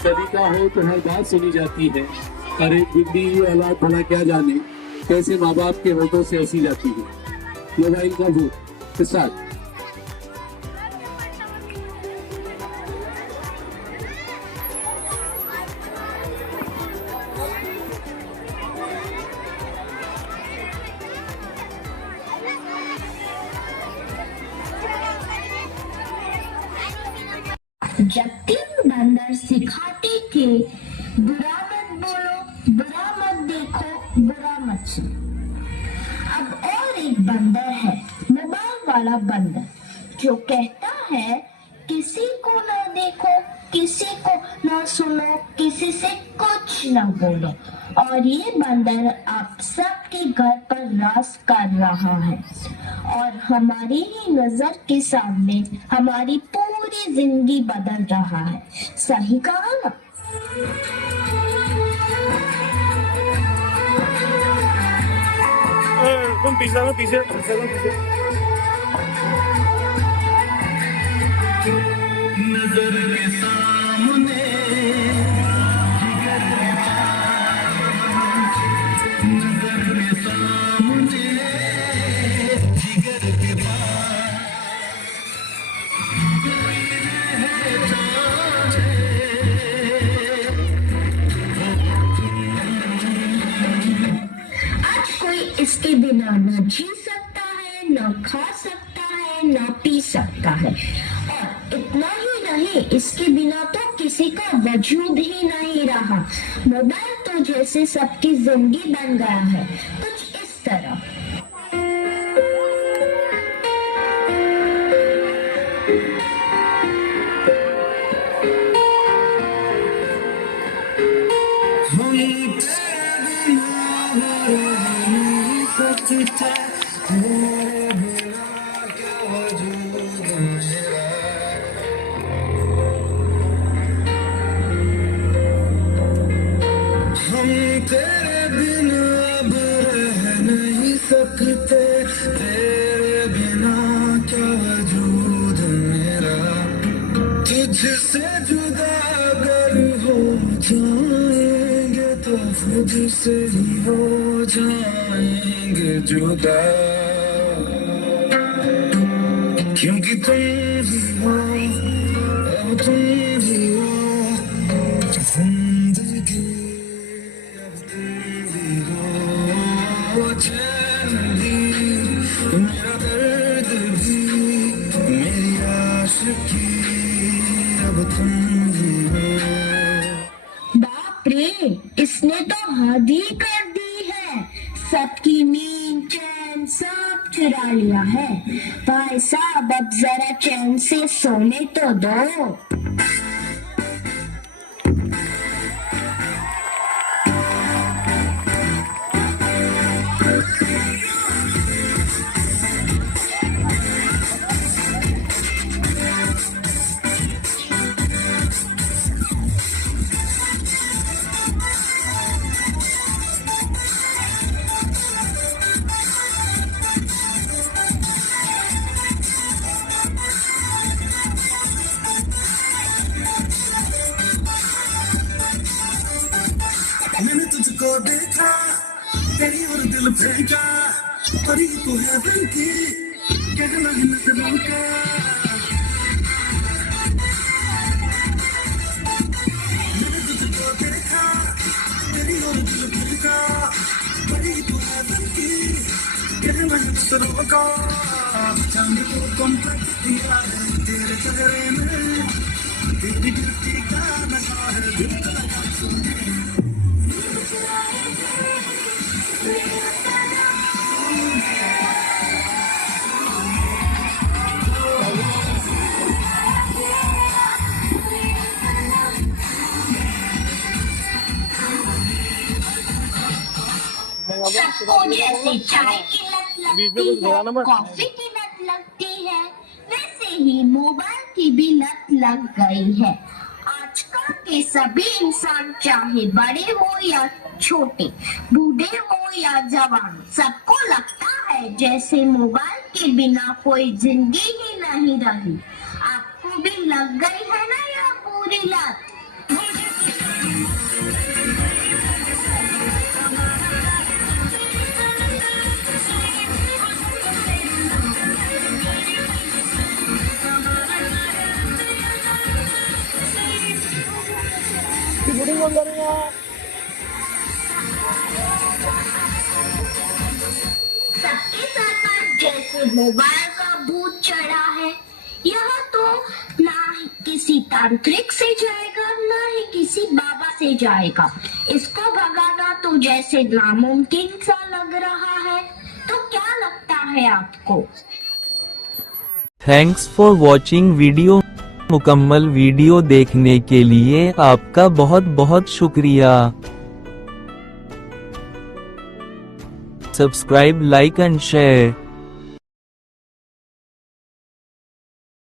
सभी का हो तो हर बात सुनी जाती है। अरे बिगड़ी हुई औलाद भला क्या जाने कैसे माँ बाप के होठों से हंसी जाती है। मोबाइल का भूत स्टार्ट। जब तीन बंदर सिखाते थे, बुरा मत बोलो, बुरा मत देखो, बुरा मत सुनो। अब और एक बंदर है, मोबाइल वाला बंदर, जो कहता है किसी को ना देखो, किसी को ना सुनो, किसी से कुछ ना बोलो। और ये बंदर आप सबके घर पर राज कर रहा है और हमारी ही नजर के सामने हमारी पूरी जिंदगी बदल रहा है। सही कहा ना? तुम पीछे पीछे नजर के सामने नजर के सामने जिगर के आज कोई इसके बिना न जी सकता है, न खा सकता है, न पी सकता है। और इतना ही नहीं, इसके बिना तो किसी का वजूद ही नहीं रहा। मोबाइल तो जैसे सबकी जिंदगी बन गया है, कुछ इस तरह। तेरे बिना अब रह नहीं सकते, तेरे बिना क्या वजूद मेरा। तुझसे जुदा अगर हो जाएंगे तो खुद से ही हो जाएंगे जुदा, क्योंकि तुम ही हो, अब तुम ही हो जिंदगी। चैन भी, मेरा दर्द भी, मेरी आशिकी, अब तुम ही हो। बाप रे, इसने तो हद ही कर दी है। सबकी नींद चैन सब चुरा लिया है। भाई साहब, अब जरा चैन से सोने तो दो। मैंने तुझको देखा, तेरी और दिल फेंका, परी तो है दिल की, कहना है नजरों का। मैंने तुझको देखा, तेरी और दिल फेंका, परी तो है दिल की, कहना है नजरों का। चांद को कॉम्प्लेक्स दिया है तेरे चेहरे में, तेरी गिरती का नशा है दिल का सुने। सबको जैसे चाय की लत लगती है, कॉफी की लत लगती है, वैसे ही मोबाइल की भी लत लग गई है। आजकल के सभी इंसान, चाहे बड़े हो या छोटे, बूढ़े हो या जवान, सबको लगता है जैसे मोबाइल के बिना कोई जिंदगी ही नहीं रही। आपको भी लग गई है ना यह पूरी लत? सबके सर पर जैसे मोबाइल का भूत चढ़ा है। यह तो ना ही किसी तांत्रिक से जाएगा, ना ही किसी बाबा से जाएगा। इसको भगाना तो जैसे नामुमकिन सा लग रहा है। तो क्या लगता है आपको? Thanks for watching video. मुकम्मल वीडियो देखने के लिए आपका बहुत बहुत शुक्रिया। Subscribe, like and share.